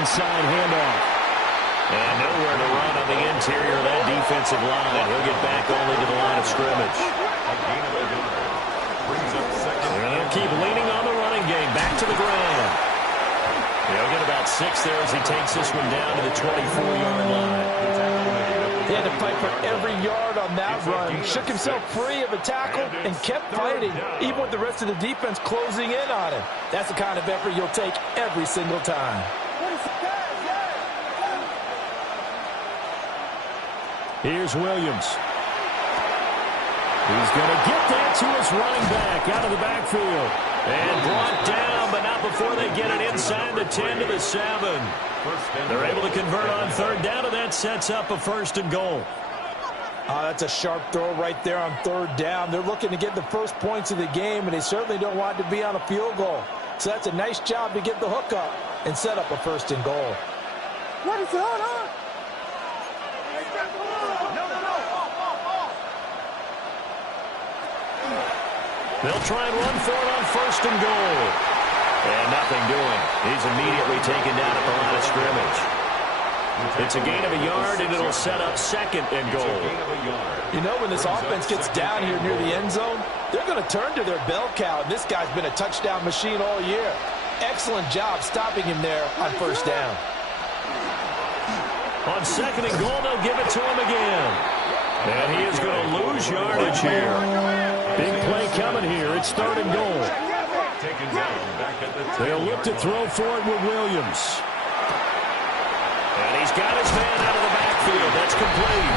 inside handoff. And nowhere to run on the interior of that defensive line. He'll get back only to the line of scrimmage. And they'll keep leaning on the running game. Back to the ground. He'll get about 6 there as he takes this one down to the 24-yard line. He had to fight for every yard on that run. Shook himself free of a tackle and kept fighting, even with the rest of the defense closing in on him. That's the kind of effort you'll take every single time. Here's Williams. He's going to get that to his running back out of the backfield. And brought down, but not before they get it inside the 10 to the 7. They're able to convert on third down, and that sets up a 1st and goal. That's a sharp throw right there on third down. They're looking to get the first points of the game, and they certainly don't want to be on a field goal. So that's a nice job to get the hook up and set up a 1st and goal. What is going on? They'll try and run for it on 1st and goal. And nothing doing. He's immediately taken down at the line of scrimmage. It's a gain of a yard, and it'll set up 2nd and goal. You know, when this offense gets down here near the end zone, they're going to turn to their bell cow, and this guy's been a touchdown machine all year. Excellent job stopping him there on 1st down. On 2nd and goal, they'll give it to him again. And he is going to lose yardage here. Big play coming here. It's 3rd and goal. They'll look to throw for it with Williams. And he's got his man out of the backfield. That's complete.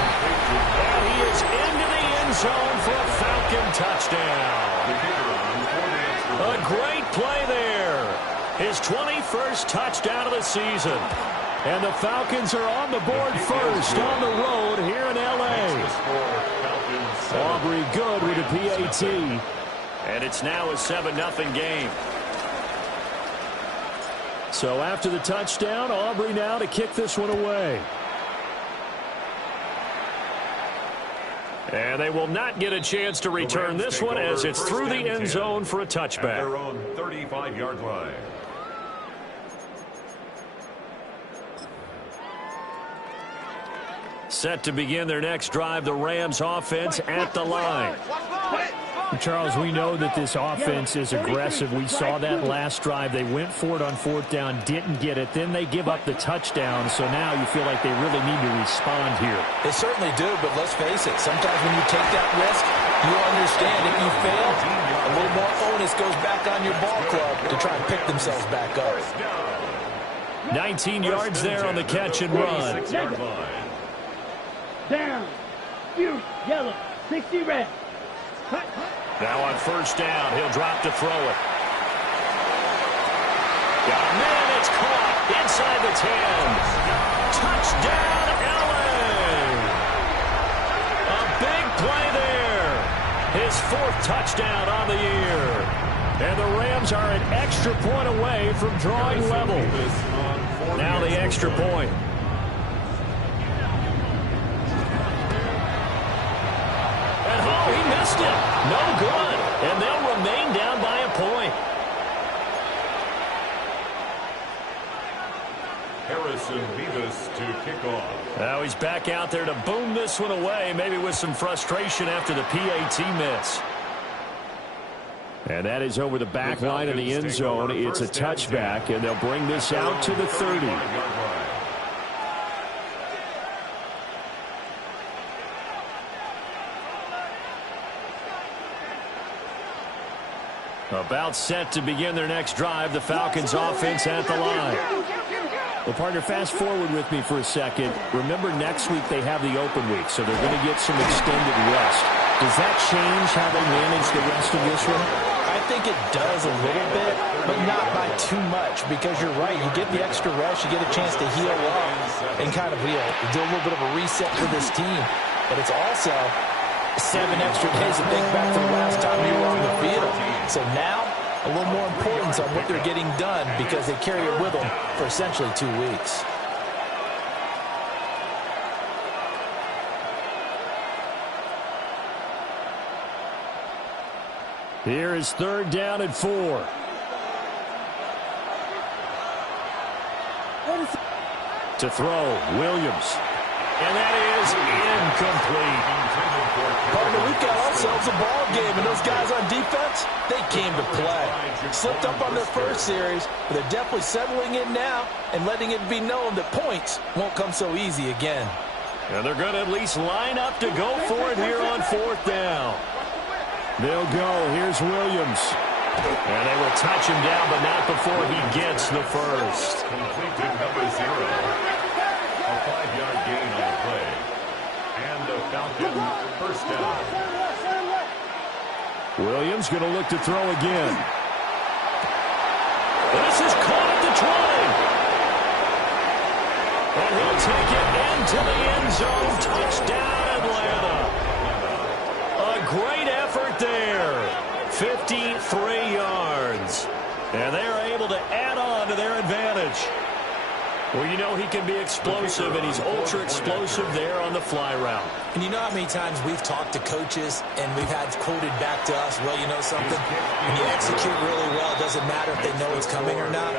And he is into the end zone for a Falcon touchdown. A great play there. His 21st touchdown of the season. And the Falcons are on the board first on the road here in L.A. Aubrey good with a PAT. And it's now a 7-0 game. So after the touchdown, Aubrey now to kick this one away. And they will not get a chance to return this one as it's through the end zone for a touchback. At their own 35-yard line. Set to begin their next drive, the Rams offense at the line. Charles, we know that this offense is aggressive. We saw that last drive. They went for it on 4th down, didn't get it. Then they give up the touchdown. So now you feel like they really need to respond here. They certainly do, but let's face it. Sometimes when you take that risk, you understand if you fail, a little more onus goes back on your ball club to try and pick themselves back up. 19 yards there on the catch and run. Down. You yellow. 60 red. Now on 1st down, he'll drop to throw it. Got a man, it's caught inside the 10. Touchdown, L.A. A big play there. His 4th touchdown on the year. And the Rams are an extra point away from drawing level. Now the extra point. He missed it. No good. And they'll remain down by a point. Harrison Vivas to kick off. Now he's back out there to boom this one away, maybe with some frustration after the PAT miss. And that is over the back line of the end zone. It's a touchback, and they'll bring this out to the 30. About set to begin their next drive, the Falcons offense at the line. Well, partner, fast forward with me for a second. Remember, next week they have the open week, so they're going to get some extended rest. Does that change how they manage the rest of this one? I think it does a little bit, but not by too much, because you're right. You get the extra rest, you get a chance to heal up and kind of do a little bit of a reset for this team. But it's also 7 extra days to think back to the last time you were on the field. So now, a little more importance on what they're getting done because they carry it with them for essentially 2 weeks. Here is 3rd down and 4. To throw, Williams. And that is incomplete. Partner, we've got ourselves a ball game, and those guys on defense, they came to play. Slipped up on their first series, but they're definitely settling in now and letting it be known that points won't come so easy again. And they're going to at least line up to go for it here on 4th down. They'll go. Here's Williams. And they will touch him down, but not before he gets the first. Complete to number 0. A 5-yard gain on the play. And the Falcon first down. Williams going to look to throw again. This is caught at the 20. And he'll take it into the end zone. Touchdown, Atlanta. A great effort there. 53 yards. And they are able to add on to their advantage. Well, you know he can be explosive, and he's ultra-explosive there on the fly route. And you know how many times we've talked to coaches and we've had quoted back to us, well, you know something? When you execute really well, it doesn't matter if they know it's coming or not.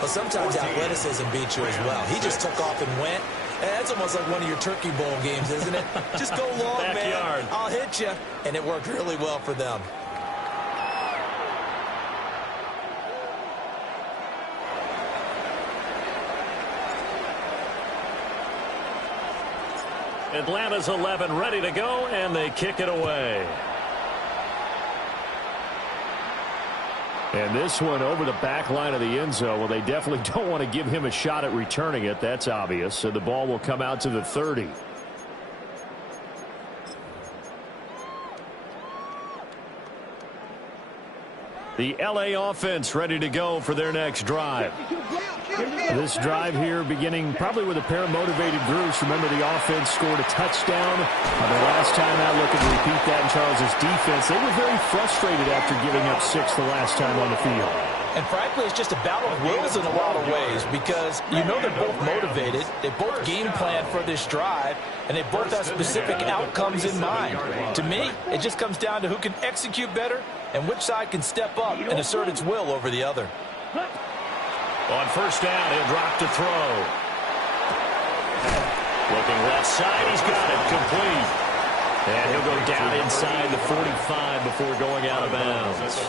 But sometimes athleticism beats you as well. He just took off and went. And that's almost like one of your Turkey Bowl games, isn't it? Just go long, Backyard. man. I'll hit you. And it worked really well for them. Atlanta's 11 ready to go, and they kick it away. And this one over the back line of the end zone. Well, they definitely don't want to give him a shot at returning it. That's obvious. So the ball will come out to the 30. The LA offense ready to go for their next drive. This drive here beginning probably with a pair of motivated groups. Remember, the offense scored a touchdown. The last time out, looking to repeat that in Charles's defense. They were very frustrated after giving up 6 the last time on the field. And frankly, it's just a battle of wills in a lot of ways because you know they're both motivated. They both game plan for this drive, and they both have specific outcomes in mind. To me, it just comes down to who can execute better and which side can step up and assert its will over the other. On first down, he'll drop to throw. Looking left side, he's got it complete. And he'll go down inside the 45 before going out of bounds.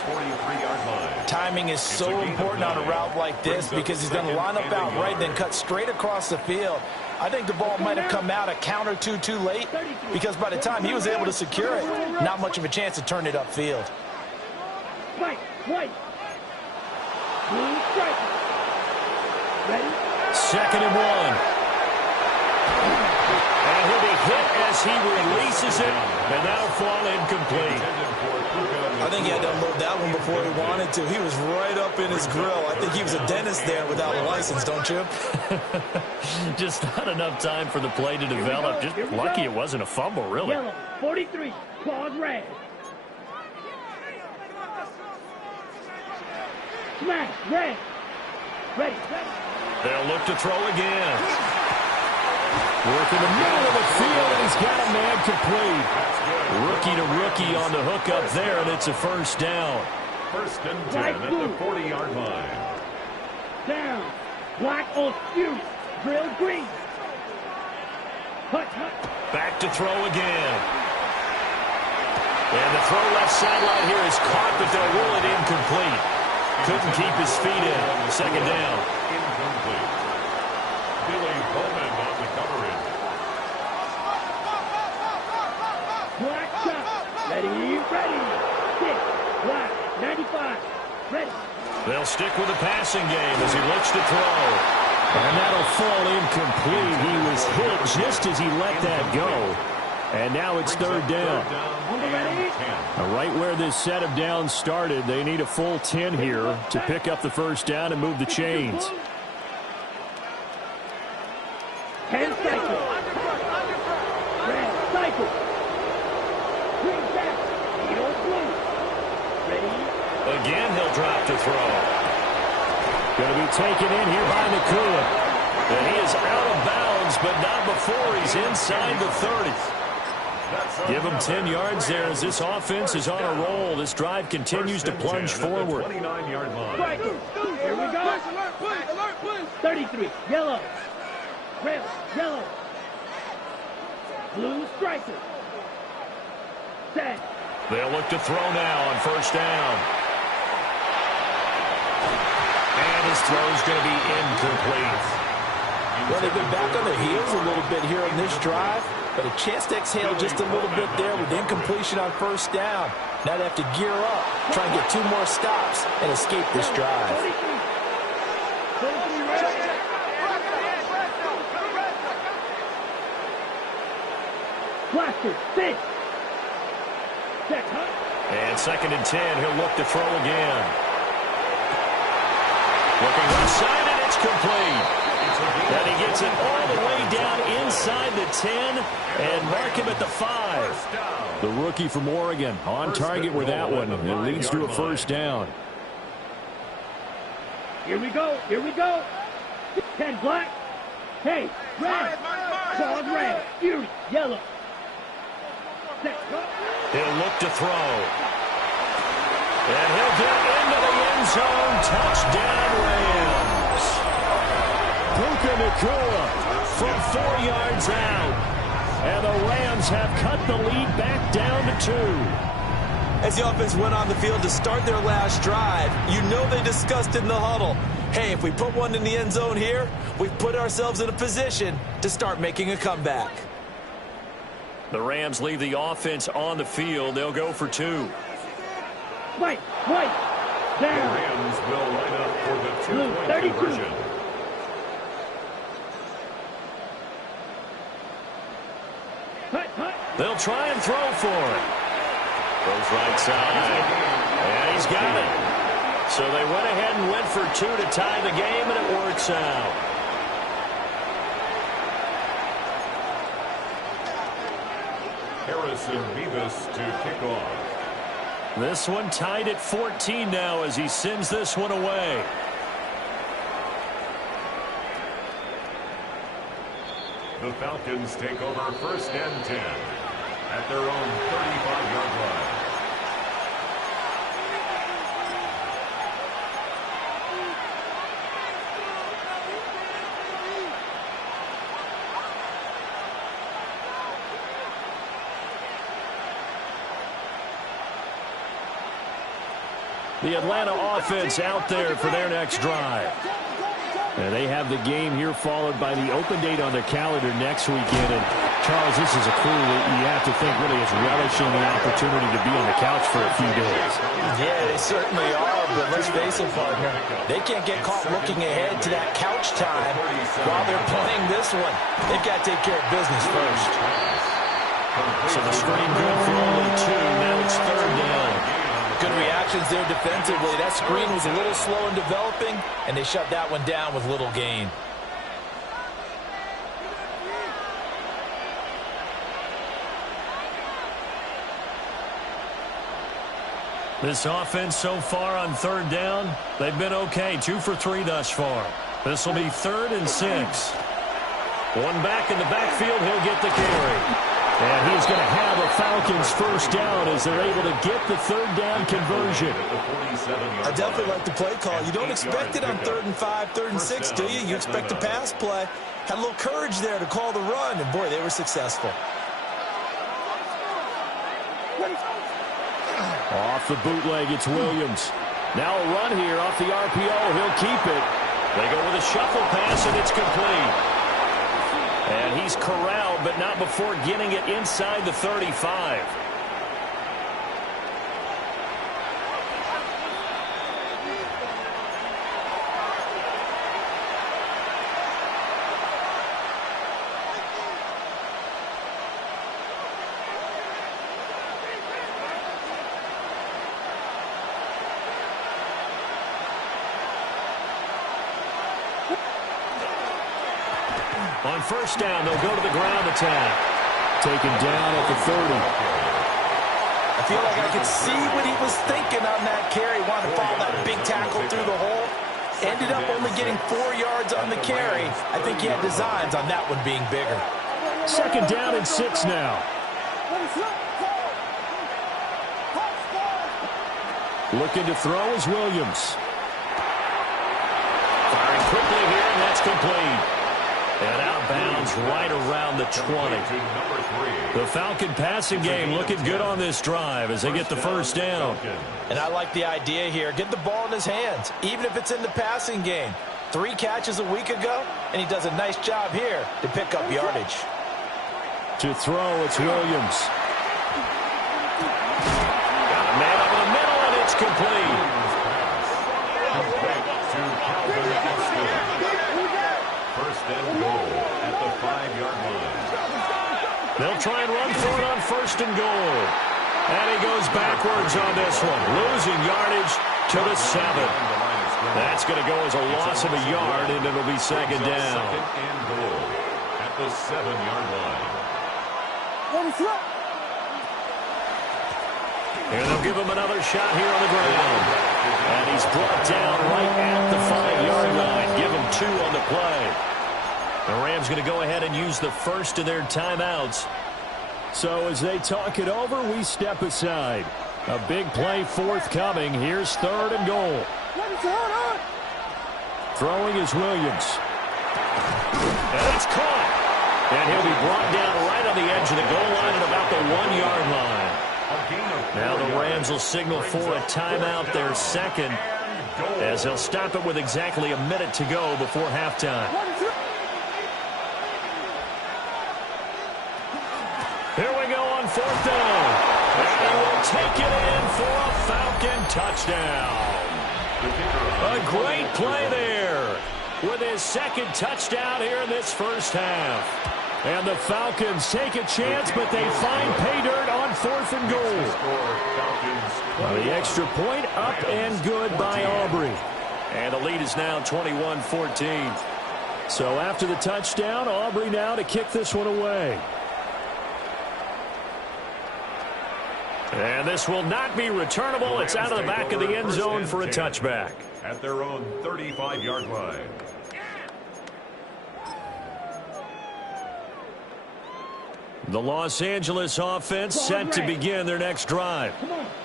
Timing is so important on a route like this because he's going to line up out right and then cut straight across the field. I think the ball might have come out a count or two too late because by the time he was able to secure it, not much of a chance to turn it upfield. Right. Ready? 2nd and 1. And he'll be hit as he releases it, and that'll fall incomplete. I think he had to unload that one before he wanted to. He was right up in his grill. I think he was a dentist there without a license, don't you? Just not enough time for the play to develop. Just lucky it wasn't a fumble, really. Yellow, 43, claws red. Smash, red. Ready. They'll look to throw again. Work in the middle of the field, and he's got a man complete. Rookie to rookie on the hook up there, and it's a first down. 1st and 10 at the 40-yard line. Down. Black on skew. Drill green. Hut. Back to throw again. And the throw left sideline here is caught, but they'll rule it incomplete. Couldn't keep his feet in. 2nd down. Incomplete. Billy Bowman on the coverage. Black shot. Ready. 6. Black. 95. Ready. They'll stick with the passing game as he looks to throw. And that'll fall incomplete. He was hit just as he let that go. And now it's 3rd down. Right where this set of downs started, they need a full 10 here to pick up the first down and move the chains. 10 cycle. Red cycle. Green back. Yellow blue. Ready. Again, he'll drop to throw. Going to be taken in here by Nakua. And he is out of bounds, but not before he's inside the 30. Give them 10 yards there as this offense is on a roll. This drive continues to plunge forward. 29-yard line. Strikers. Here we go. Alert, please. 33. Yellow. Red. Yellow. Blue striker. Set. They'll look to throw now on first down. And his throw's going to be incomplete. Well, they've been back on their heels a little bit here on this drive, but a chance to exhale just a little bit there with incompletion on first down. Now they have to gear up, try and get 2 more stops, and escape this drive. 23 red. Blaster. 6. Set. And 2nd and 10, he'll look to throw again. Looking left side, and it's complete. And he gets it all the way down inside the 10 and mark him at the 5. The rookie from Oregon on target with that one. It leads to a first down. Here we go. 10 black. Hey, red. Claws red. Fury, yellow. Set. He'll look to throw. And he'll get into the end zone. Touchdown, Rams. Puka Nacua from 4 yards out. And the Rams have cut the lead back down to 2. As the offense went on the field to start their last drive, you know they discussed in the huddle, hey, if we put one in the end zone here, we've put ourselves in a position to start making a comeback. The Rams leave the offense on the field. They'll go for 2. White, The down. Rams will line up for the Blue, 2-point 32. conversion. Hut. They'll try and throw for it. Goes right side. And he's got it. So they went ahead and went for 2 to tie the game, and it works out. Harrison Beavis to kick off. This one tied at 14 now as he sends this one away. The Falcons take over 1st and 10 at their own 35-yard line. The Atlanta offense out there for their next drive. And they have the game here followed by the open date on their calendar next weekend. And Charles, this is a crew that you have to think really is relishing the opportunity to be on the couch for a few days. Yeah, they certainly are, but let's face it, partner. They can't get caught looking ahead to that couch time while they're playing this one. They've got to take care of business first. So the screen good for only 2. Now it's 3rd down. Good reactions there defensively. That screen was a little slow in developing, and they shut that one down with little gain. This offense so far on 3rd down, they've been okay. 2 for 3 thus far. This will be 3rd and 6. One back in the backfield, he'll get the carry. And he's going to have a Falcons first down as they're able to get the 3rd down conversion. I definitely like the play call. You don't expect it on 3rd and 5, 3rd and 6, do you? You expect a pass play. Had a little courage there to call the run, and boy, they were successful. Off the bootleg, it's Williams. Now a run here off the RPO. He'll keep it. They go with a shuffle pass, and it's complete. And he's corralled, but not before getting it inside the 35. On first down, they'll go to the ground attack. Taken down at the 30. I feel like I could see what he was thinking on that carry. Wanted to follow that big tackle through the hole. Ended up only getting 4 yards on the carry. I think he had designs on that one being bigger. 2nd down and 6 now. Looking to throw is Williams. Firing quickly here, and that's complete. And out of bounds right around the 20. The Falcon passing game looking good on this drive as they get the first down. And I like the idea here. Get the ball in his hands, even if it's in the passing game. 3 catches a week ago, and he does a nice job here to pick up yardage. To throw, it's Williams. Got a man over the middle, and it's complete. First and goal at the 5-yard line. They'll try and run for it on first and goal. And he goes backwards on this one, losing yardage to the 7. That's going to go as a loss of a yard, and it'll be second down. Second and goal at the 7-yard line. And they'll give him another shot here on the ground. And he's brought down right at the 5-yard line. Give him 2 on the play. The Rams going to go ahead and use the first of their timeouts. So as they talk it over, we step aside. A big play forthcoming. Here's third and goal. Throwing is Williams. And it's caught. And he'll be brought down right on the edge of the goal line at about the 1-yard line. Now the Rams will signal for a timeout, their second, as they'll stop it with exactly a minute to go before halftime. Here we go on fourth down. And he will take it in for a Falcon touchdown. A great play there with his second touchdown here in this first half. And the Falcons take a chance, but they find pay dirt on fourth and goal. The extra point up and good by Aubrey. And the lead is now 21-14. So after the touchdown, Aubrey now to kick this one away. And this will not be returnable. It's out of the back of the end zone for a touchback. At their own 35-yard line. The Los Angeles offense set to begin their next drive.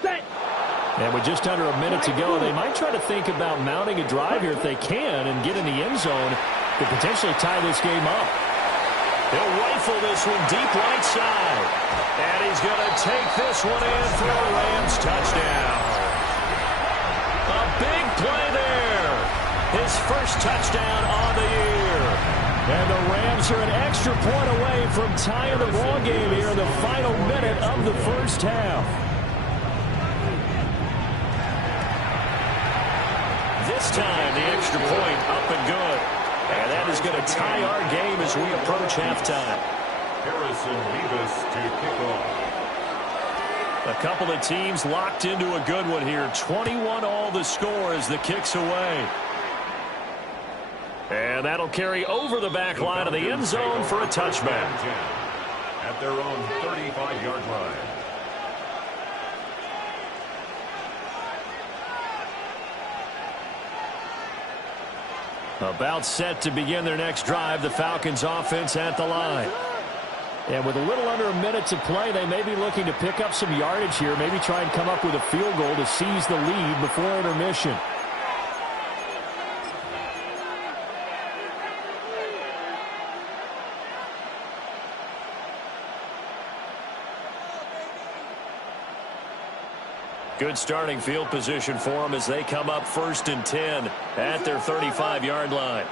And with just under a minute to go, they might try to think about mounting a drive here if they can and get in the end zone to potentially tie this game up. He'll rifle this one deep right side. And he's going to take this one in for a Rams touchdown. A big play there. His first touchdown on the year. And the Rams are an extra point away from tying the ball game here in the final minute of the first half. This time, the extra point up and good. And that is going to tie our game as we approach halftime. Harrison Levis to kick off. A couple of teams locked into a good one here. 21 all the score as the kick's away. And that'll carry over the back line of the end zone for a touchback. At their own 35-yard line. About set to begin their next drive, the Falcons offense at the line. And with a little under a minute to play, they may be looking to pick up some yardage here, maybe try and come up with a field goal to seize the lead before intermission. Good starting field position for them as they come up first and 10 at their 35-yard line.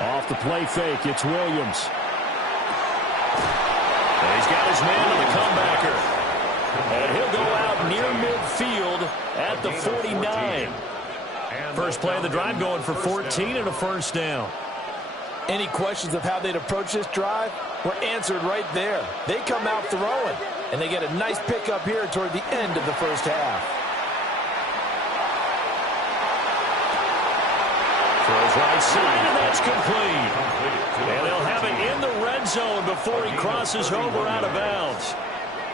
Off the play fake, it's Williams. And he's got his man on the comebacker. And he'll go out near midfield at the 49. First play of the drive going for 14 and a first down. Any questions of how they'd approach this drive were answered right there. They come out throwing, and they get a nice pickup here toward the end of the first half. Throws right side, and that's complete. And they'll have it in the red zone before he crosses over out of bounds.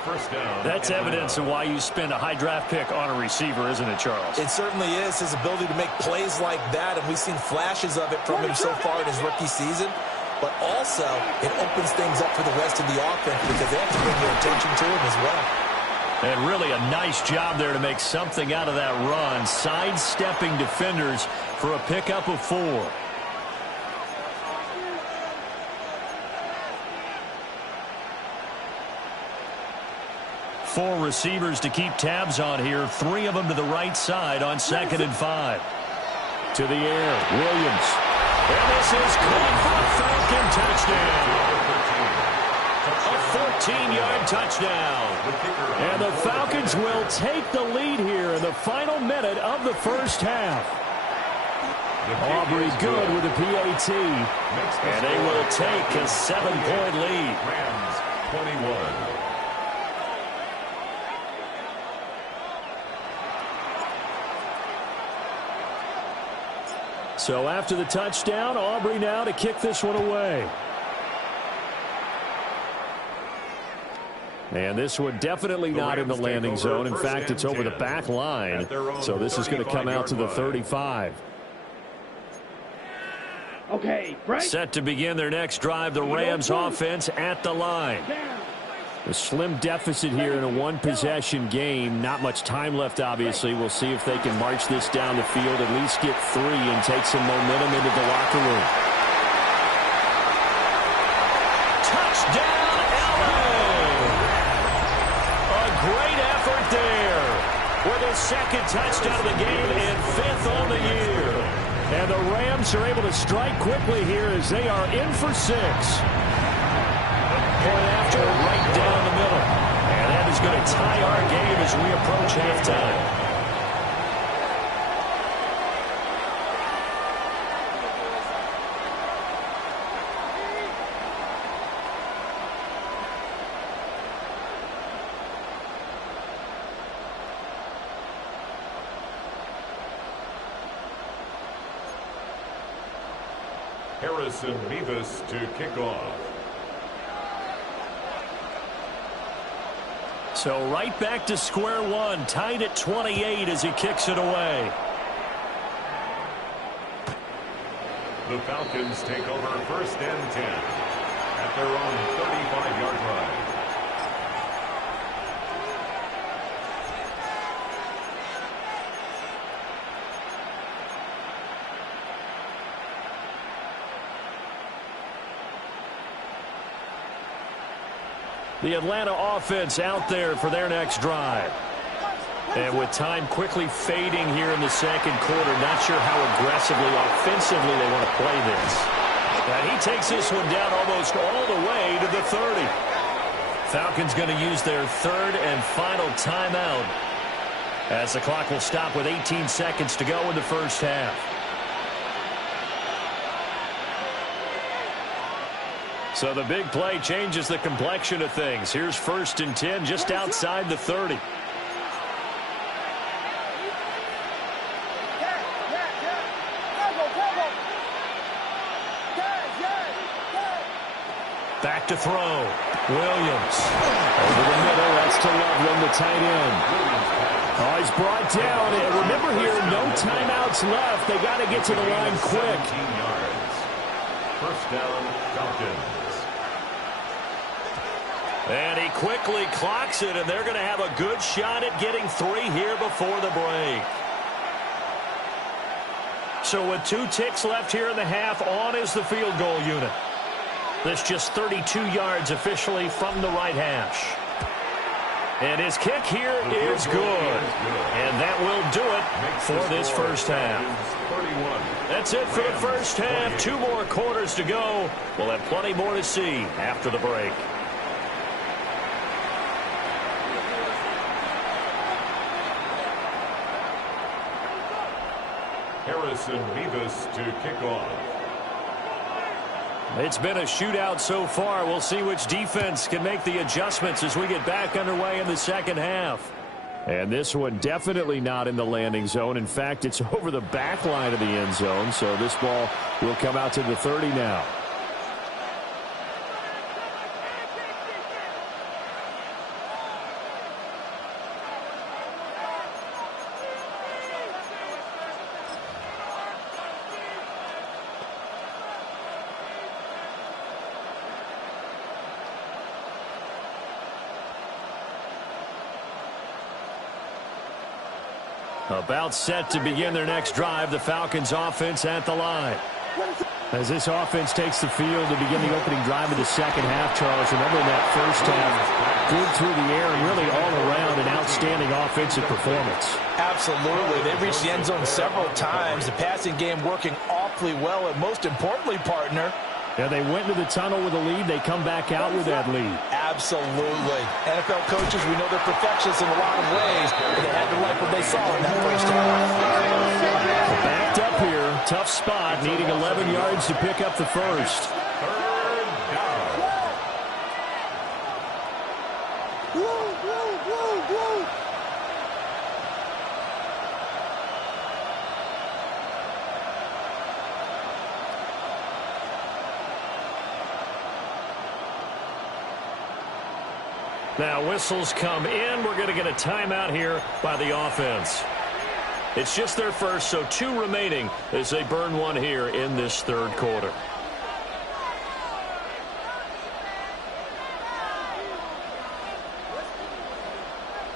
First down. That's evidence of why you spend a high draft pick on a receiver, isn't it, Charles? It certainly is, his ability to make plays like that, and we've seen flashes of it from him so far in his rookie season. but also it opens things up for the rest of the offense because they have to bring their attention to him as well. And really a nice job there to make something out of that run, sidestepping defenders for a pickup of 4. Four receivers to keep tabs on here. 3 of them to the right side on 2nd and 5. To the air, Williams. And this is caught for a Falcon touchdown. A 14-yard touchdown. And the Falcons will take the lead here in the final minute of the first half. Aubrey good with a PAT. And they will take a 7-point lead. Rams 21. So after the touchdown, Aubrey now to kick this one away. And this one definitely not in the landing zone. In fact, it's over the back line. So this is going to come out to the 35. Okay, break. Set to begin their next drive, the Rams offense at the line. A slim deficit here in a one-possession game. Not much time left, obviously. We'll see if they can march this down the field, at least get 3 and take some momentum into the locker room. Touchdown, LA! A great effort there with his 2nd touchdown of the game and 5th on the year. And the Rams are able to strike quickly here as they are in for 6. Point after, right down the middle. And that is going to tie our game as we approach halftime. Harrison Mevis to kick off. So right back to square one, tied at 28 as he kicks it away. The Falcons take over 1st and 10 at their own 35-yard line. The Atlanta offense out there for their next drive. And with time quickly fading here in the 2nd quarter, not sure how aggressively, offensively they want to play this. And he takes this one down almost all the way to the 30. Falcons going to use their 3rd and final timeout as the clock will stop with 18 seconds to go in the first half. So the big play changes the complexion of things. Here's 1st and 10 just outside the 30. Back to throw. Williams. Over the middle. That's to Loveland, the tight end. Oh, he's brought down. And remember here, no timeouts left. They got to get to the line quick. 17 yards. 1st down, Falcons. And he quickly clocks it, and they're going to have a good shot at getting 3 here before the break. So with 2 ticks left here in the half, on is the field goal unit. That's just 32 yards officially from the right hash. And his kick here is good. And that will do it for this first half. That's it for the first half. 2 more quarters to go. We'll have plenty more to see after the break. Harrison Mevis to kick off. It's been a shootout so far. We'll see which defense can make the adjustments as we get back underway in the second half. And this one definitely not in the landing zone. In fact, it's over the back line of the end zone. So this ball will come out to the 30 now. About set to begin their next drive, the Falcons offense at the line. As this offense takes the field to begin the opening drive of the second half, Charles, remember in that first half, good through the air and really all around an outstanding offensive performance. Absolutely. They reached the end zone several times. The passing game working awfully well, and most importantly, partner, yeah, they went into the tunnel with a lead. They come back out with that lead. Absolutely. NFL coaches, we know they're perfectionists in a lot of ways, but they had to like what they saw in that first half. Backed up here, tough spot, needing 11 yards to pick up the first. Now whistles come in. We're going to get a timeout here by the offense. It's just their first, so 2 remaining as they burn one here in this third quarter.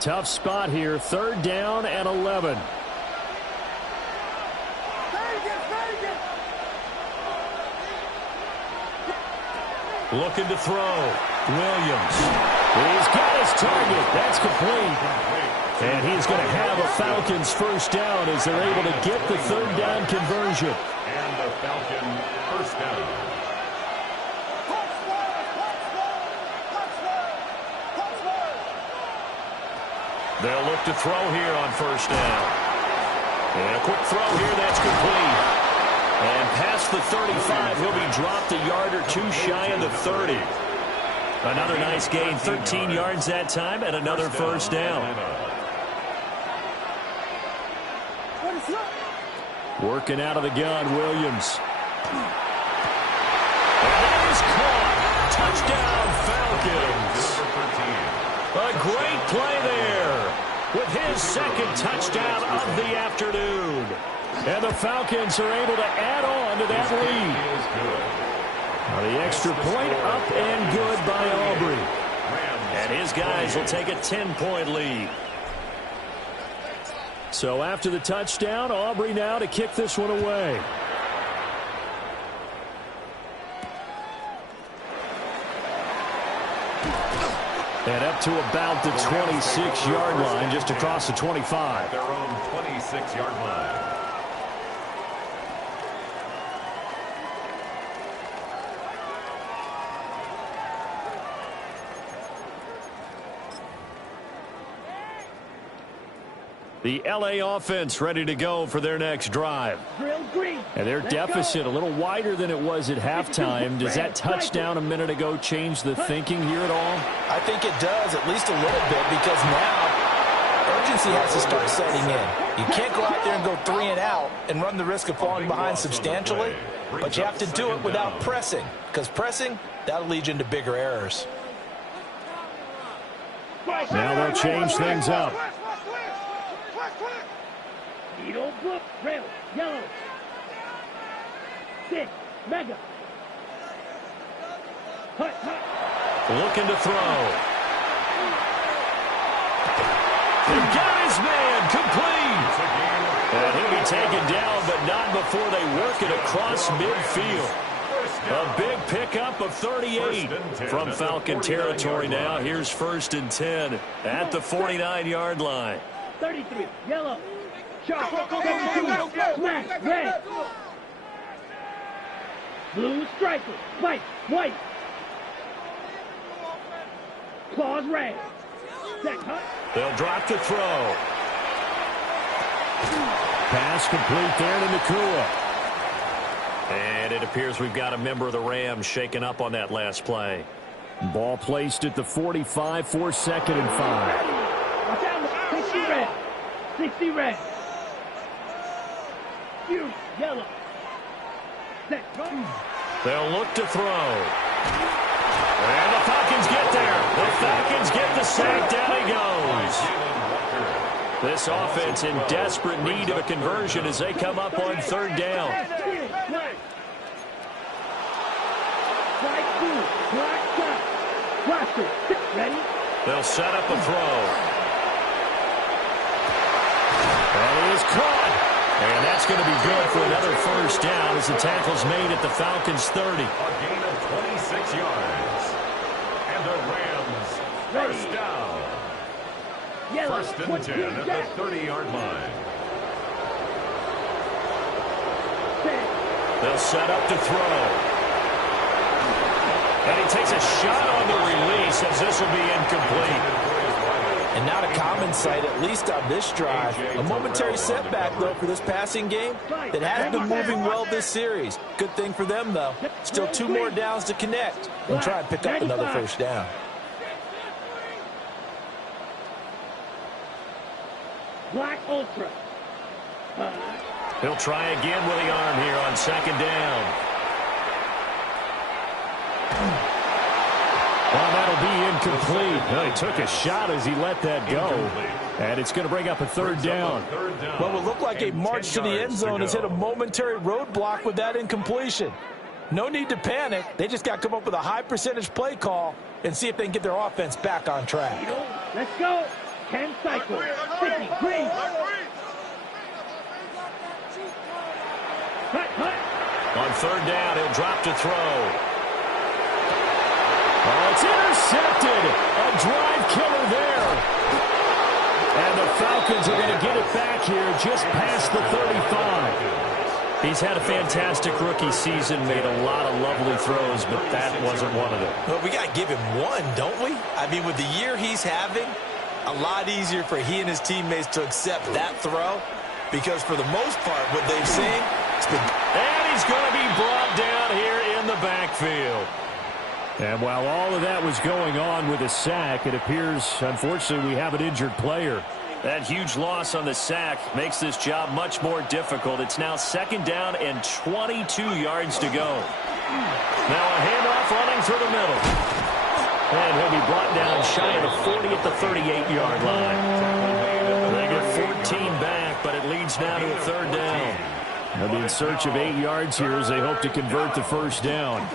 Tough spot here, 3rd down and 11. Looking to throw. Williams. He's got his target. That's complete. And he's going to have a Falcons first down as they're able to get the 3rd down conversion. And the Falcon first down. They'll look to throw here on first down. And a quick throw here, that's complete. And past the 35, he'll be dropped a yard or 2 shy of the 30. Another nice gain, 13 yards that time, and another first down. Working out of the gun, Williams. And that is caught. Touchdown, Falcons. A great play there with his 2nd touchdown of the afternoon. And the Falcons are able to add on to that lead. Now the extra point up and good by Aubrey. And his guys will take a 10-point lead. So after the touchdown, Aubrey now to kick this one away. And up to about the 26-yard line, just across the 25. Their own 26-yard line. The L.A. offense ready to go for their next drive. And their deficit a little wider than it was at halftime. Does that touchdown a minute ago change the thinking here at all? I think it does, at least a little bit, because now urgency has to start setting in. You can't go out there and go 3 and out and run the risk of falling behind substantially, but you have to do it without pressing, because pressing, that'll lead you into bigger errors. Now they'll change things up. Needle, blue, red, yellow. 6, mega. Hut, hut. Looking to throw. He got his man complete. And he'll be taken down, but not before they work it across midfield. A big pickup of 38 from Falcon territory now. Here's 1st and 10 at the 49-yard line. 33, yellow. Sharp, 72, smash, red. Blue striker, white, white. Claws red. Set, hut. They'll drop the throw. Pass complete there to Nakua. And it appears we've got a member of the Rams shaken up on that last play. Ball placed at the 45 for 2nd and 5. Watch out, 60 red. 60 red. Yellow. Set, run. They'll look to throw. And the Falcons get there. The Falcons get the sack. Down he goes. This offense in desperate need of a conversion as they come up on 3rd down. Ready? They'll set up a throw. And he is caught. And that's going to be good for another first down as the tackle's made at the Falcons' 30. A gain of 26 yards. And the Rams first down. First and 10 at the 30-yard line. They'll set up to throw. And he takes a shot on the release as this will be incomplete. And not a common sight, at least on this drive. A momentary setback, though, for this passing game that has been moving well this series. Good thing for them, though. Still 2 more downs to connect and try and pick up another first down. Black Ultra. He'll try again with the arm here on second down. Well, that'll be incomplete. Well, he took a shot as he let that go. And it's going to bring up a third down. What would look like a march to the end zone has hit a momentary roadblock with that incompletion. No need to panic. They just got to come up with a high percentage play call and see if they can get their offense back on track. Let's go. 10 cycles. 50. Green. Cut. On third down, he'll drop to throw. Oh, it's intercepted. A drive killer there. And the Falcons are going to get it back here just past the 35. He's had a fantastic rookie season, made a lot of lovely throws, but that wasn't one of them. Well, we got to give him one, don't we? I mean, with the year he's having, a lot easier for he and his teammates to accept that throw because for the most part, what they've seen, it's been... And he's going to be brought down here in the backfield. And while all of that was going on with a sack, it appears, unfortunately, we have an injured player. That huge loss on the sack makes this job much more difficult. It's now second down and 22 yards to go. Now a handoff running through the middle. And he'll be brought down shy of the 40 at the 38-yard line. They get 14 back, but it leads now to a third down. They'll be in search of 8 yards here as they hope to convert the first down.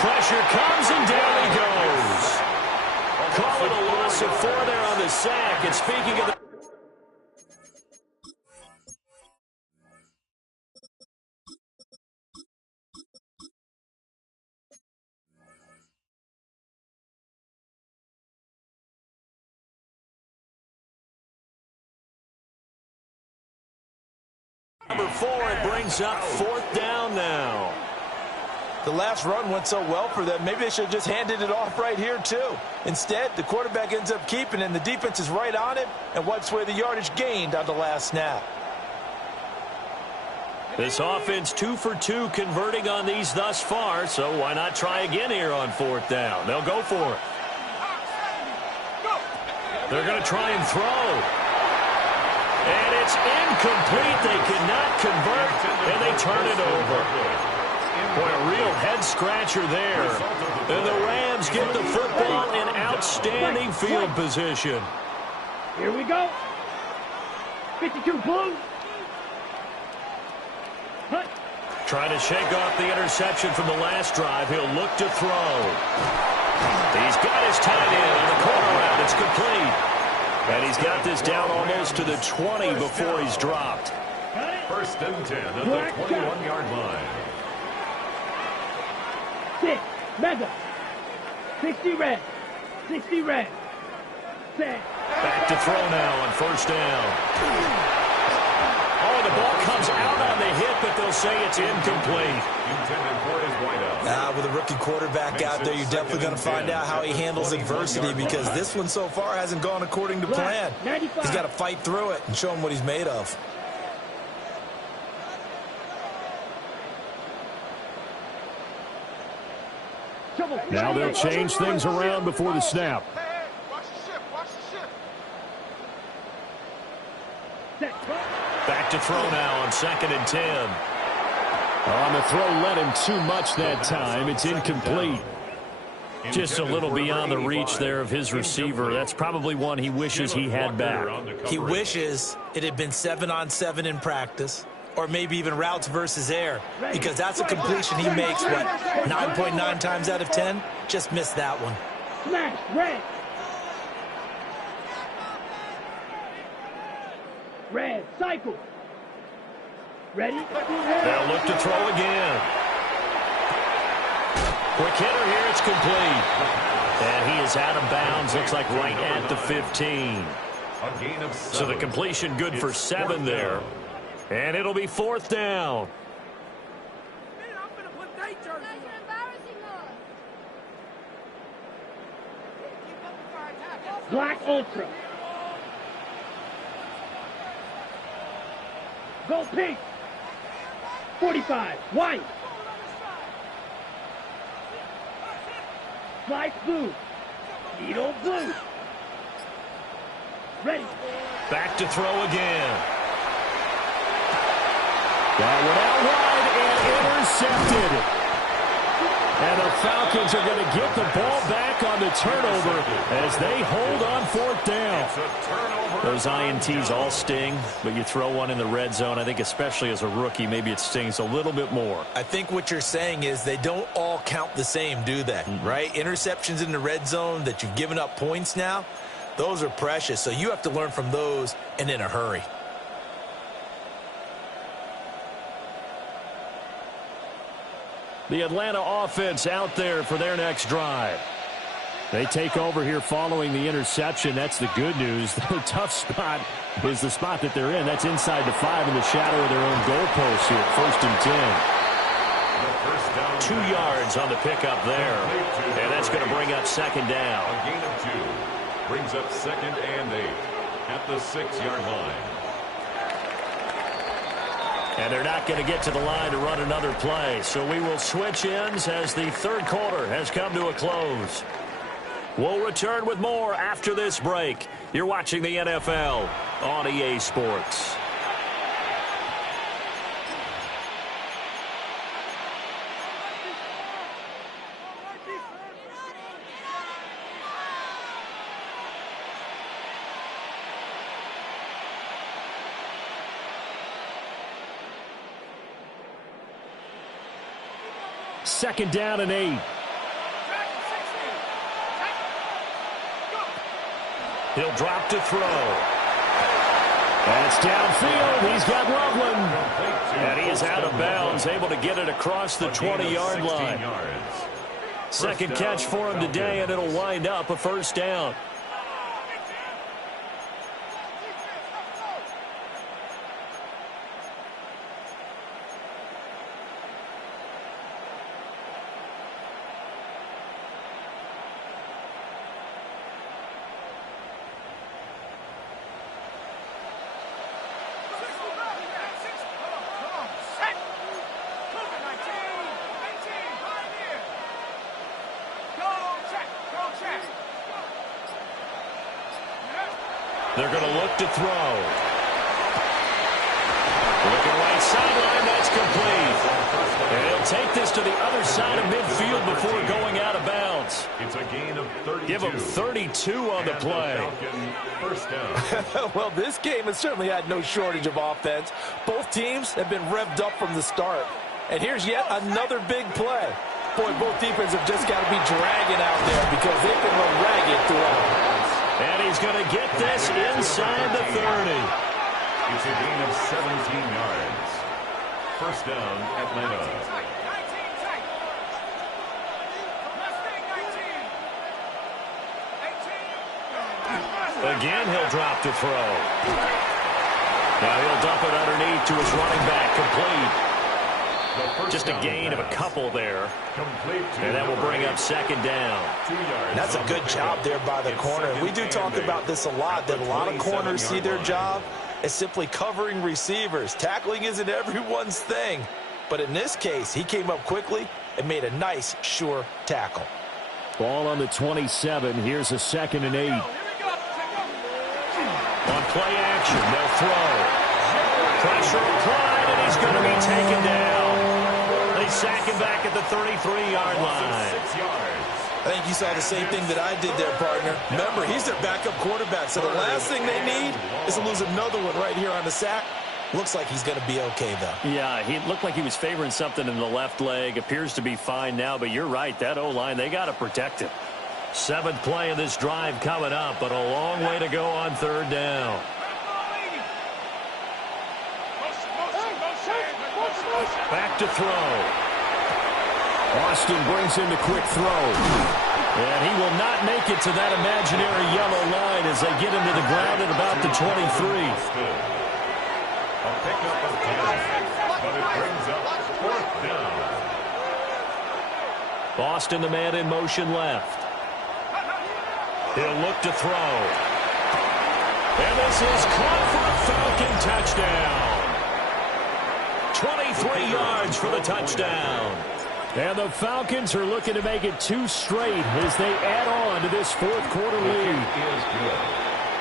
Pressure comes, and down he goes. Call it a loss of 4 there on the sack. And speaking of the... Number 4, it brings up fourth down now. The last run went so well for them, maybe they should have just handed it off right here, too. Instead, the quarterback ends up keeping it, and the defense is right on it and wipes away the yardage gained on the last snap. This offense 2 for 2 converting on these thus far, so why not try again here on fourth down? They'll go for it. They're going to try and throw. And it's incomplete. They cannot convert, and they turn it over. Boy, a real head-scratcher there. And the Rams get the football in outstanding field position. Here we go. 52 blue. Cut. Trying to shake off the interception from the last drive. He'll look to throw. He's got his tight end on the corner route. It's complete. And he's got this down almost to the 20 before he's dropped. First and 10 at the 21-yard line. 6, mega. 60 red. 60 red. 6. Back to throw now on first down. Oh, the ball comes out on the hit, but they'll say it's incomplete. With a rookie quarterback out there, you're definitely going to find out how he handles adversity because this one so far hasn't gone according to plan. He's got to fight through it and show him what he's made of. Now they'll change things around before the snap. Back to throw now on second and 10. On the throw, let him too much that time. It's incomplete. Just a little beyond the reach there of his receiver. That's probably one he wishes he had back. He wishes it had been 7-on-7 in practice, or maybe even routes versus air, because that's a completion he makes, 9.9 times out of 10? Just missed that one. Smash, red. Red, cycle. Ready? They'll look to throw again. Quick hitter here, it's complete. And he is out of bounds, looks like right at the 15. A gain of 7. So the completion good for 7 there. And it'll be 4th down. Black Ultra. Go pink. 45. White. Slice blue. Needle blue. Ready. Back to throw again. That one out wide and intercepted. And the Falcons are going to get the ball back on the turnover as they hold on 4th down. Those INTs all sting, but you throw one in the red zone, I think especially as a rookie, maybe it stings a little bit more. I think what you're saying is they don't all count the same, do they? Right? Interceptions in the red zone that you've given up points now, those are precious. So you have to learn from those and in a hurry. The Atlanta offense out there for their next drive. They take over here following the interception. That's the good news. The tough spot is the spot that they're in. That's inside the 5 in the shadow of their own goalpost here. 1st and 10. 2 yards on the pickup there. And that's going to bring up 2nd down. A gain of 2. Brings up 2nd and 8 at the 6-yard line. And they're not going to get to the line to run another play. So we will switch ends as the 3rd quarter has come to a close. We'll return with more after this break. You're watching the NFL on EA Sports. Second down and 8. He'll drop to throw. That's downfield. He's got Loveland. And he is out of bounds, able to get it across the 20-yard line. Second catch for him today, and it'll wind up a 1st down. They're going to look to throw. Looking right sideline, that's complete. And he'll take this to the other side of midfield before going out of bounds. It's a gain of 32. Give him 32 on the play. First down. Well, this game has certainly had no shortage of offense. Both teams have been revved up from the start. And here's yet another big play. Boy, both defenses have just got to be dragging out there because they've been run ragged throughout. And he's going to get this inside the 30. It's a gain of 17 yards. First down, Atlanta. Again, he'll drop to throw. Now he'll dump it underneath to his running back, complete. Just a gain of a couple there. And that will bring up 2nd down. That's a good job there by the corner. We do talk about this a lot, that a lot of corners see their job as simply covering receivers. Tackling isn't everyone's thing. But in this case, he came up quickly and made a nice, sure tackle. Ball on the 27. Here's a 2nd and 8. On play action, they'll throw. Pressure applied, and he's going to be taken down. They sack him back at the 33-yard line. I think you saw the same thing that I did there, partner. Remember, he's their backup quarterback, so the last thing they need is to lose another one right here on the sack. Looks like he's going to be okay, though. Yeah, he looked like he was favoring something in the left leg. Appears to be fine now, but you're right. That O-line, they got to protect him. 7th play of this drive coming up, but a long way to go on 3rd down. Back to throw. Austin brings in the quick throw. And he will not make it to that imaginary yellow line as they get him to the ground at about the 23. A pickup of 10, but it brings up 4th down. Boston, the man in motion left. He'll look to throw. And this is caught for a Falcon touchdown. 23 yards for the touchdown. And the Falcons are looking to make it 2 straight as they add on to this 4th quarter lead.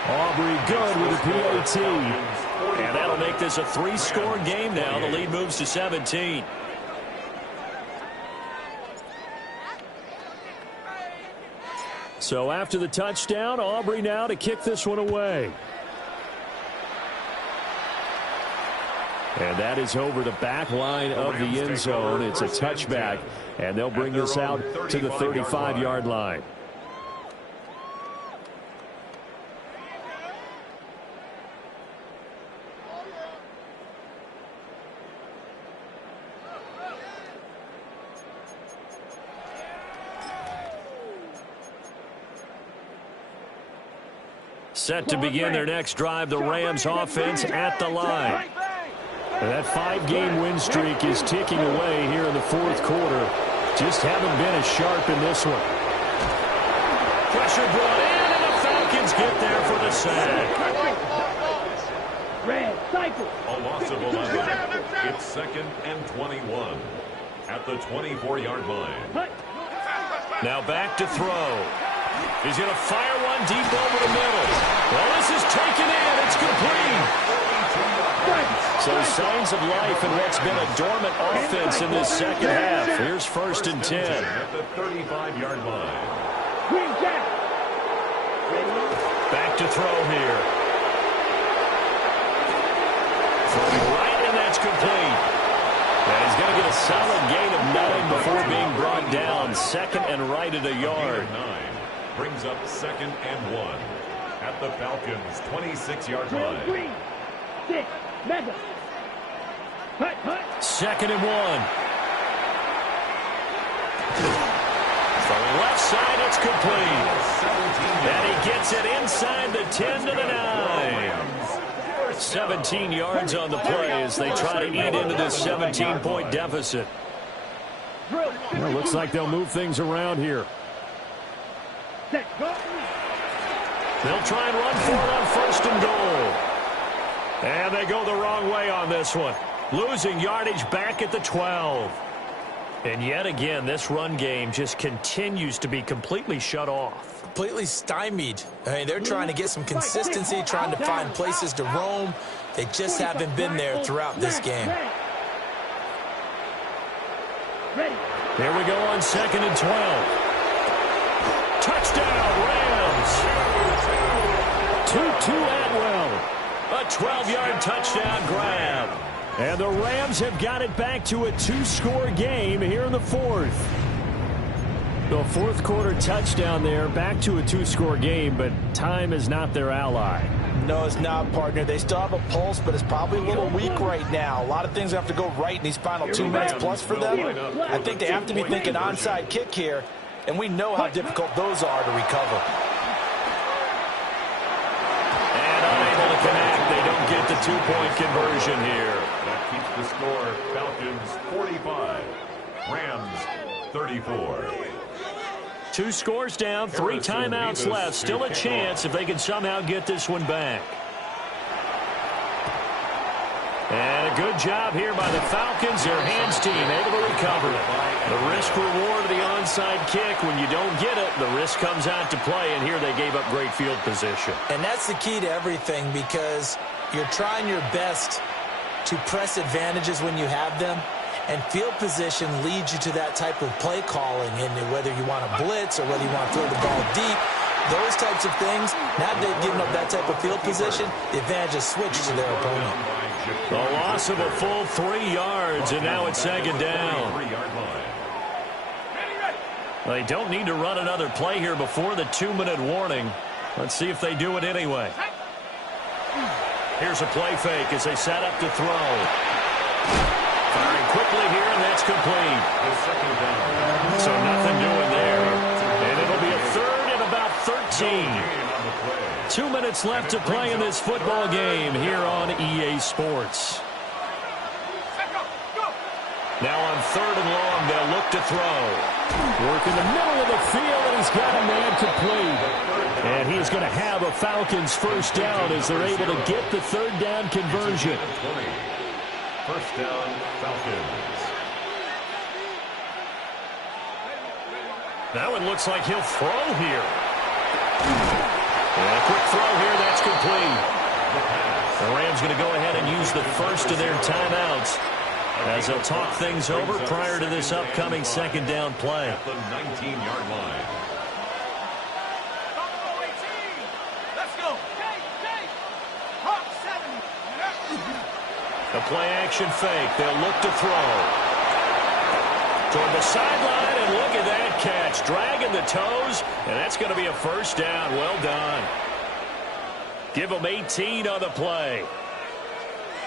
Aubrey good with a PAT. And that'll make this a 3-score game now. The lead moves to 17. So after the touchdown, Aubrey now to kick this one away. And that is over the back line of the end zone. It's a touchback, and they'll bring this out to the 35-yard line. Set to begin their next drive, the Rams offense at the line. And that 5-game win streak is ticking away here in the 4th quarter. Just haven't been as sharp in this one. Pressure brought in, and the Falcons get there for the sack. Red, cycle. A loss of 11. It's 2nd and 21 at the 24-yard line. Now back to throw. He's going to fire one deep over the middle. Well, this is taken in. It's complete. So signs of life in what's been a dormant offense in this second half. Here's 1st and 10. At the 35-yard line. Back to throw here. Right, and that's complete. And he's going to get a solid gain of 9 before being brought down. 2nd and right at a yard. 9 brings up 2nd and 1 at the Falcons' 26-yard line. 6, mega. 2nd and 1. From the left side, it's complete. And he gets it inside the 10 to the 9. 17 yards on the play as they try to eat into this 17-point deficit. Well, looks like they'll move things around here. They'll try and run for it on 1st and goal. And they go the wrong way on this one. Losing yardage back at the 12. And yet again, this run game just continues to be completely shut off. Completely stymied. I mean, they're trying to get some consistency, trying to find places to roam. They just haven't been there throughout this game. Here we go on 2nd and 12. Touchdown, Rams. Tutu Atwell. A 12-yard touchdown grab. And the Rams have got it back to a 2-score game here in the 4th. The 4th quarter touchdown there, back to a 2-score game, but time is not their ally. No, it's not, partner. They still have a pulse, but it's probably a little weak right now. A lot of things have to go right in these final 2 minutes plus for them. I think they have to be thinking onside kick here, and we know how difficult those are to recover. And unable to connect. They don't get the 2-point conversion here. That keeps the score Falcons 45, Rams 34. 2 scores down, 3 timeouts left. Still a chance if they can somehow get this one back. And a good job here by the Falcons. Their hands team able to recover it. The risk reward of the onside kick. When you don't get it, the risk comes out to play, and here they gave up great field position. And that's the key to everything, because you're trying your best to press advantages when you have them. And field position leads you to that type of play calling, and whether you want to blitz or whether you want to throw the ball deep, those types of things. Now they've given up that type of field position, the advantage is switched to their opponent. The loss of a full 3 yards, and now it's 2nd down. They don't need to run another play here before the 2-minute warning. Let's see if they do it anyway. Here's a play fake as they set up to throw. Firing quickly that's complete. So nothing doing there. And it'll be a third and about 13. 2 minutes left to play in this football game here on EA Sports. Now on third and long, they'll look to throw. Work in the middle of the field, and he's got a man complete. And he's going to have a Falcons first down as they're able to get the third down conversion. First down, Falcons. Now it looks like he'll throw here. And a quick throw here, that's complete. The Rams going to go ahead and use the first of their timeouts as they'll talk things over prior to this upcoming second down play. At the 19-yard line. The play action fake. They'll look to throw. Toward the sideline, and look at that catch. Dragging the toes, and that's going to be a first down. Well done. Give them 18 on the play.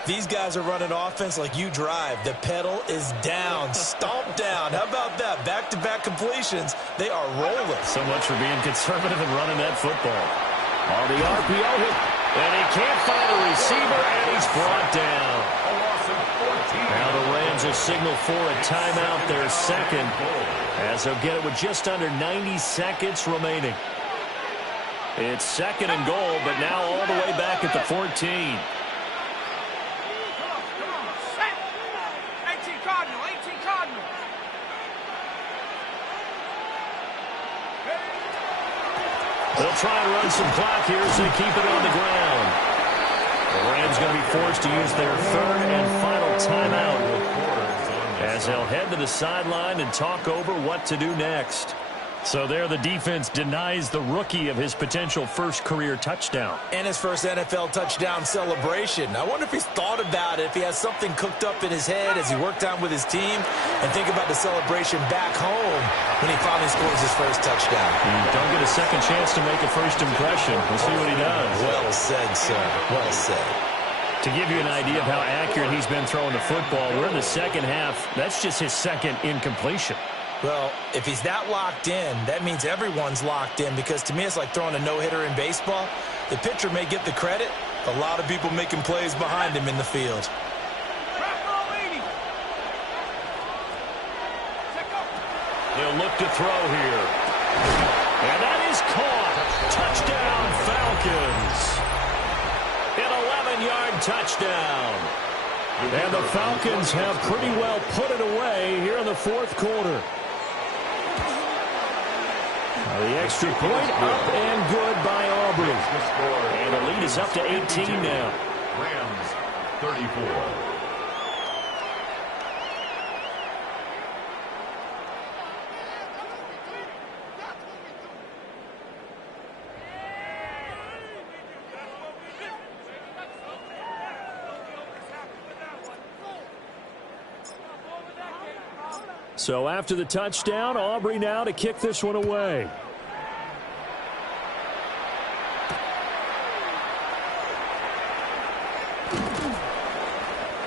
These guys are running offense like you drive. The pedal is down, stomp down. How about that? Back-to-back completions. They are rolling. So much for being conservative and running that football. On the RPO hit, and he can't find a receiver, and he's brought down. A loss of 14. Now the Rams will signal for a timeout, their second, as they'll get it with just under 90 seconds remaining. It's second and goal, but now all the way back at the 14. They'll try and run some clock here as they keep it on the ground. The Rams going to be forced to use their third and final timeout as they'll head to the sideline and talk over what to do next. So there the defense denies the rookie of his potential first career touchdown. And his first NFL touchdown celebration. I wonder if he's thought about it, if he has something cooked up in his head as he worked on with his team, and think about the celebration back home when he finally scores his first touchdown. You don't get a second chance to make a first impression. We'll see what he does. Well said, sir. Well said. To give you an idea of how accurate he's been throwing the football, we're in the second half. That's just his second incompletion. Well, if he's that locked in, that means everyone's locked in, because to me it's like throwing a no-hitter in baseball. The pitcher may get the credit, a lot of people making plays behind him in the field. They'll look to throw here. And that is caught. Touchdown, Falcons. An 11-yard touchdown. And the Falcons have pretty well put it away here in the fourth quarter. The extra point up and good by Aubrey. And the lead is up to 18 now. Rams 34. So after the touchdown, Aubrey now to kick this one away.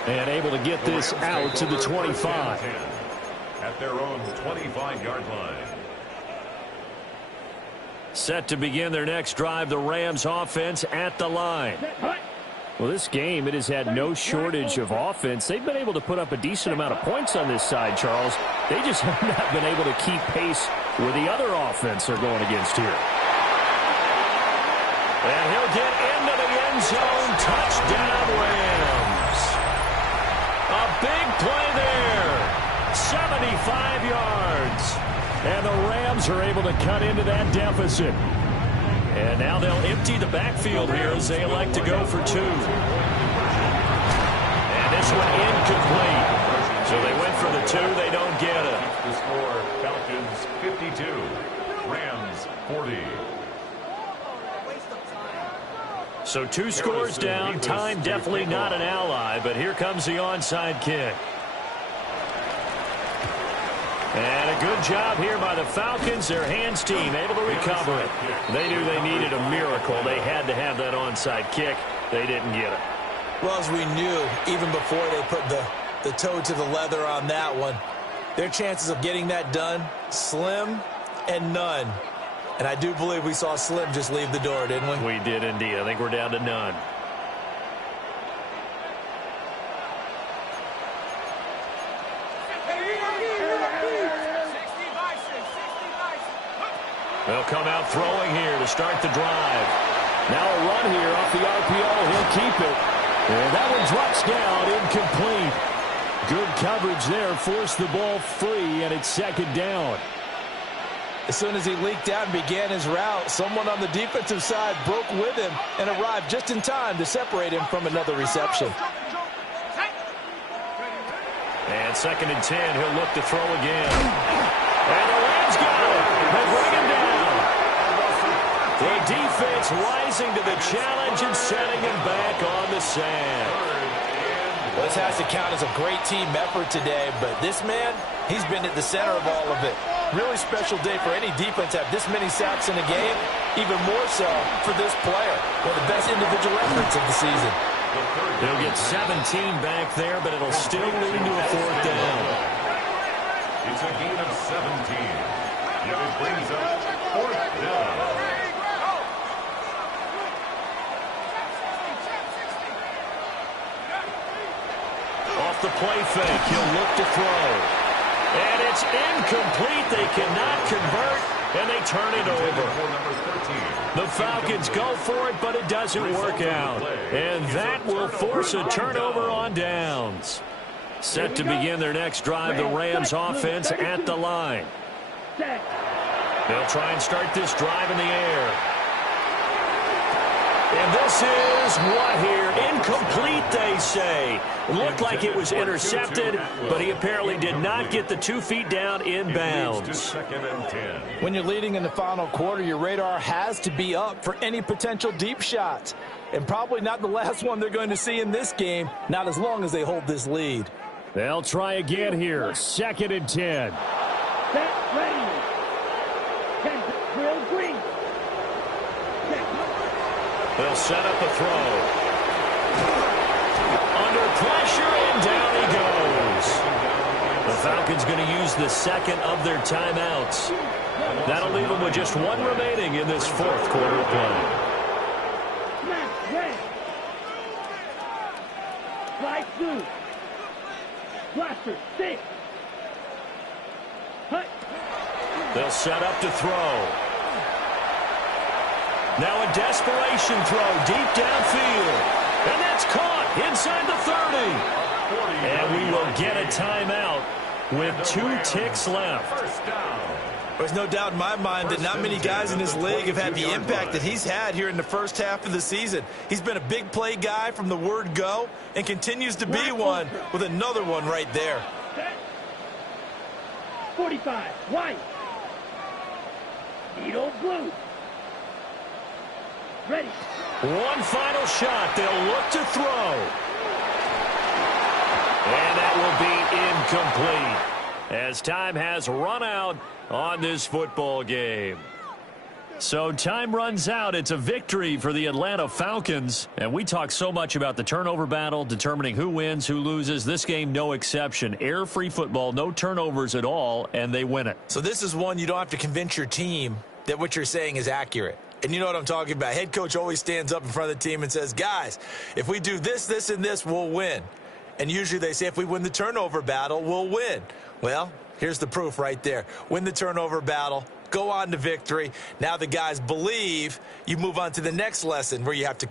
And able to get this out to the 25. At their own 25-yard line. Set to begin their next drive, the Rams offense at the line. Well, this game, it has had no shortage of offense. They've been able to put up a decent amount of points on this side, Charles. They just have not been able to keep pace with the other offense they're going against here. And he'll get into the end zone. Touchdown, Rams. A big play there. 75 yards. And the Rams are able to cut into that deficit. And now they'll empty the backfield here as they elect to go for two. And this one incomplete. So they went for the two. They don't get it. The score, Falcons 52, Rams 40. So two scores down. Time definitely not an ally, but here comes the onside kick. And a good job here by the Falcons, their hands team, able to recover it. They knew they needed a miracle. They had to have that onside kick. They didn't get it. Well, as we knew, even before they put the toe to the leather on that one, Their chances of getting that done, slim and none. And I do believe we saw Slim just leave the door, didn't we? We did indeed. I think we're down to none. They'll come out throwing here to start the drive. Now a run here off the RPO. He'll keep it. And that one drops down, incomplete. Good coverage there. Forced the ball free, and it's second down. As soon as he leaked out and began his route, someone on the defensive side broke with him and arrived just in time to separate him from another reception. And second and 10, he'll look to throw again. And the Rams got it. They bring him down. The defense rising to the challenge and setting him back on the sand. Well, this has to count as a great team effort today, but this man, he's been at the center of all of it. Really special day for any defense to have this many sacks in a game, even more so for this player. One of the best individual efforts of the season. They'll get 17 back there, but it'll still lead to a fourth down. It's a gain of 17. And it brings up fourth down. Off the play fake, he'll look to throw. And it's incomplete. They cannot convert, and they turn it over. The Falcons go for it, but it doesn't work out. And that will force a turnover on downs. Set to begin their next drive, the Rams offense at the line. They'll try and start this drive in the air. And this is what here? Incomplete, they say. Looked like it was intercepted, but he apparently did not get the 2 feet down in bounds. When you're leading in the final quarter, your radar has to be up for any potential deep shots. And probably not the last one they're going to see in this game, not as long as they hold this lead. They'll try again here. Second and 10. Set, ready. Drill green. They'll set up a throw. Under pressure, and down he goes. The Falcons going to use the second of their timeouts. That'll leave them with just one remaining in this fourth quarter of play. Snap, red. Slide through. Blaster, 6. Hut. They'll set up to throw. Now a desperation throw deep downfield. And that's caught inside the 30. And we will get a timeout with 2 ticks left. There's no doubt in my mind that not many guys in this league have had the impact that he's had here in the first half of the season. He's been a big play guy from the word go and continues to be one with another one right there. 45, white. Needle blue. Ready. One final shot. They'll look to throw. And that will be incomplete as time has run out on this football game. So time runs out. It's a victory for the Atlanta Falcons. And we talk so much about the turnover battle, determining who wins, who loses. This game, no exception. Air-free football, no turnovers at all, and they win it. So this is one you don't have to convince your team that what you're saying is accurate. And you know what I'm talking about. Head coach always stands up in front of the team and says, guys, if we do this, this, and this, we'll win. And usually they say if we win the turnover battle, we'll win. Well, here's the proof right there. Win the turnover battle, go on to victory. Now the guys believe. You move on to the next lesson where you have to